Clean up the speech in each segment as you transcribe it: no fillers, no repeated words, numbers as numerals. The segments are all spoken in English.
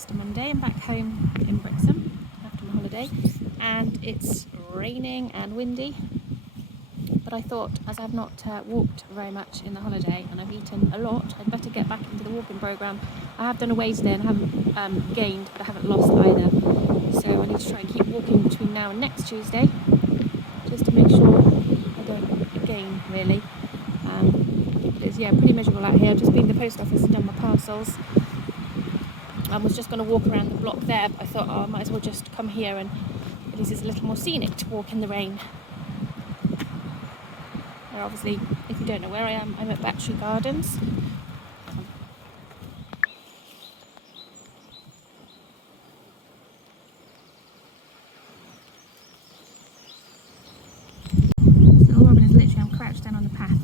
Easter Monday. I'm back home in Brixham after my holiday, and it's raining and windy. But I thought, as I've not walked very much in the holiday and I've eaten a lot, I'd better get back into the walking programme. I have done a weigh today and I haven't gained, but I haven't lost either. So I need to try and keep walking between now and next Tuesday, just to make sure I don't gain, really. It's pretty miserable out here. I've just been to the post office and done my parcels. I was just going to walk around the block there, but I thought, I might as well just come here, and at least it's a little more scenic to walk in the rain. Now, obviously, if you don't know where I am, I'm at Battery Gardens. So Robin is literally, I'm crouched down on the path.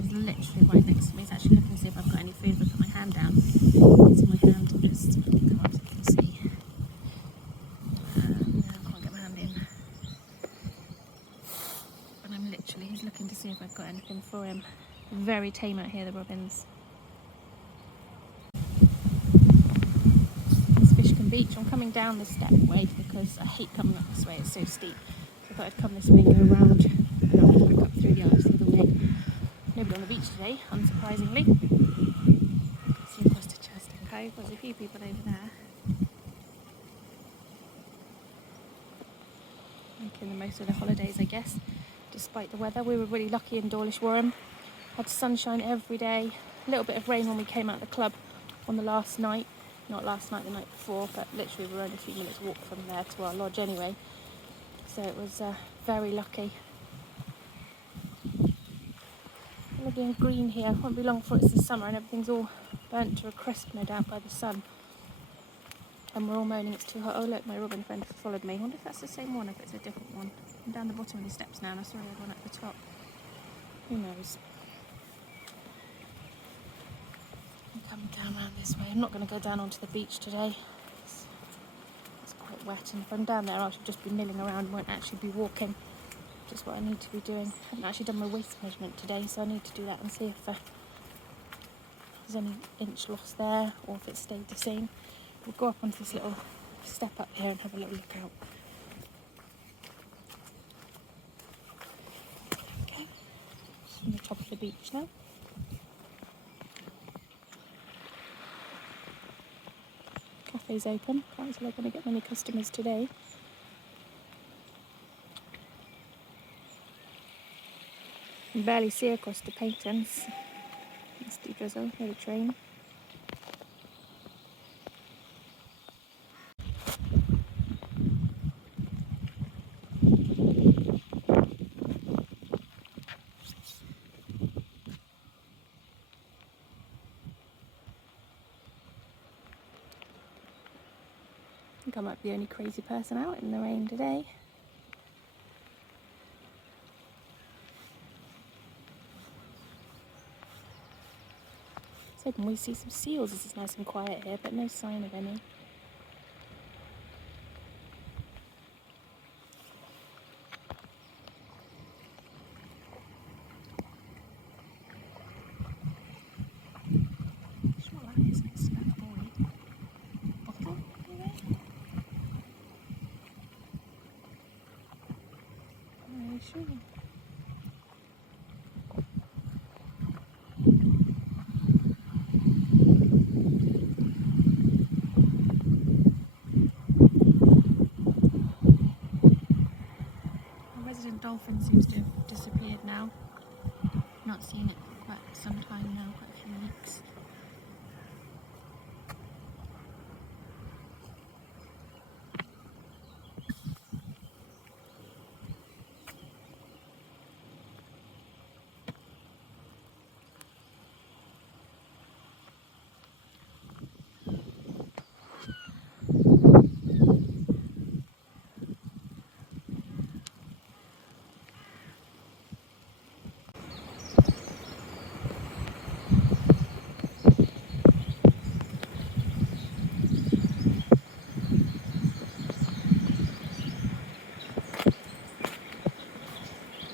He's literally right next to me. He's actually looking to see if I've got any food. If I put my hand down, it's in my hand. I'll just come up so you can see. No, I can't get my hand in. But I'm literally, he's looking to see if I've got anything for him. Very tame out here, the robins. It's Fishcombe Beach. I'm coming down the stepway because I hate coming up this way, it's so steep. So I thought I'd come this way and go around and I'll back up through the arch the other way. Nobody on the beach today, unsurprisingly. See across to Cheston Cove. There's a few people over there. Making the most of the holidays, I guess, despite the weather. We were really lucky in Dawlish Warren. Had sunshine every day. A little bit of rain when we came out of the club on the last night. Not last night, the night before, but literally we were only a few minutes walk from there to our lodge anyway. So it was very lucky. Lovely and green here. Won't be long before it's the summer and everything's all burnt to a crisp, no doubt, by the sun. And we're all moaning it's too hot. Oh look, my robin friend followed me. I wonder if that's the same one, if it's a different one. I'm down the bottom of the steps now and I saw the other one at the top. Who knows? I'm coming down around this way. I'm not going to go down onto the beach today. It's quite wet, and if I'm down there I should just be milling around and won't actually be walking. Just what I need to be doing. I haven't actually done my waist measurement today, so I need to do that and see if there's any inch loss there or if it stayed the same. We'll go up onto this little step up here and have a little look out. Okay, just from the top of the beach now. Cafe's open. Can't see they're going to get many customers today. You can barely see across the paintings. Misty drizzle, near the train. I think I might be the only crazy person out in the rain today. Hoping we see some seals as it's nice and quiet here, but no sign of any. Sure, that is next to that boy. Bottle, maybe? Not really sure. Dolphin seems to have disappeared now. Not seen it for quite some time now, quite a few weeks.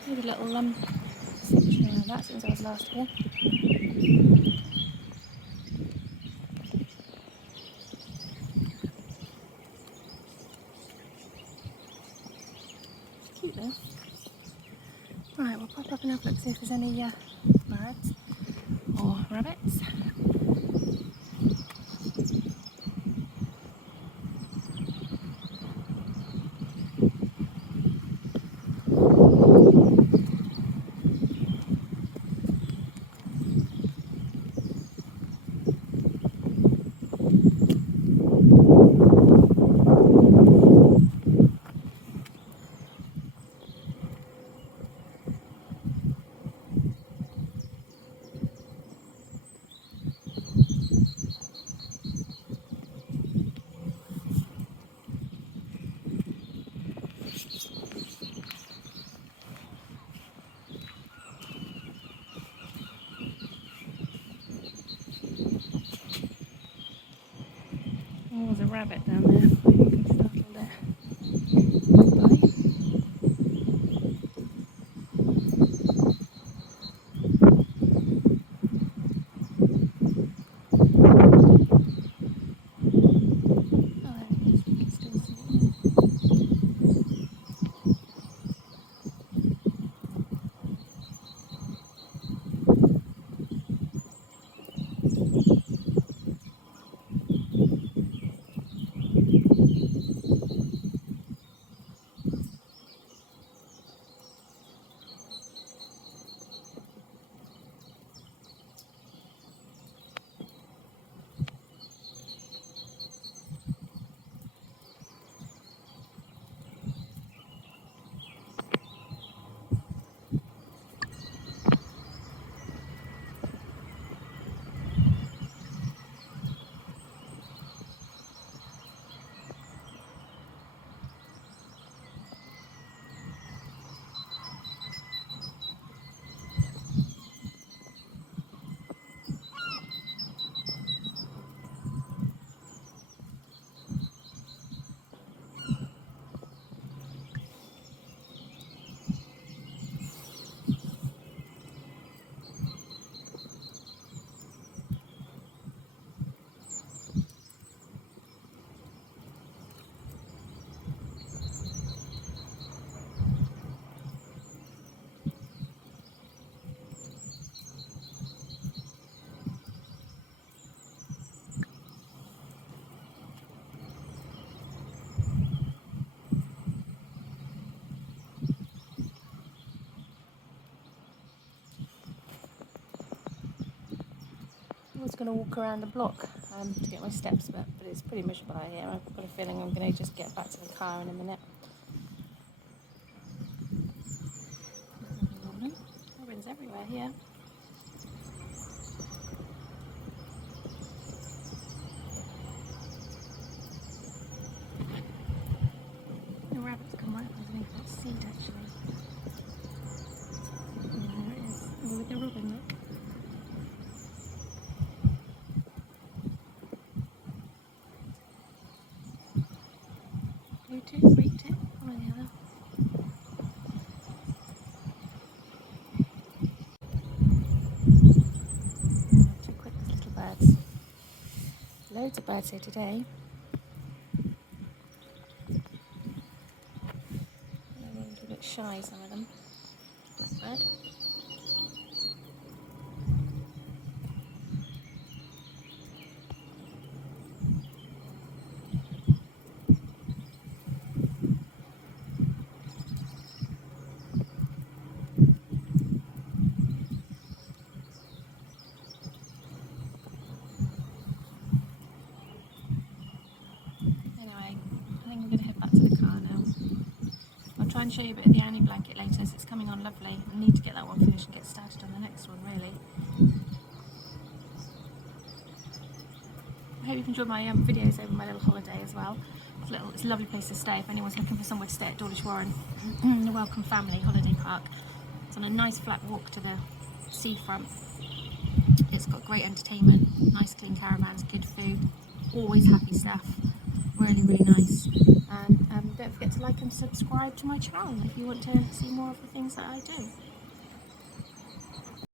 Maybe a little section around that since I was last here. any birds or rabbits. Oh, there's a rabbit down there. I think I startled it. Bye. Oh, there he is. You can still see him. I was going to walk around the block to get my steps, but it's pretty miserable out here. I've got a feeling I'm going to just get back to the car in a minute. Robins everywhere here. The rabbits come right underneath that seat actually. And there it is. Oh, look at Robin, look. Wait two, one or the other. Too quick, little birds. Loads of birds here today. They're a bit shy, some of them. Blackbird. Try and show you a bit of the Annie blanket later, as it's coming on lovely. I need to get that one finished and get started on the next one, really. I hope you've enjoyed my videos over my little holiday as well. It's a lovely place to stay if anyone's looking for somewhere to stay at Dawlish Warren, the Welcome Family Holiday Park. It's on a nice flat walk to the seafront. It's got great entertainment, nice clean caravans, good food, always happy staff. Really, really nice. And don't forget to like and subscribe to my channel if you want to see more of the things that I do.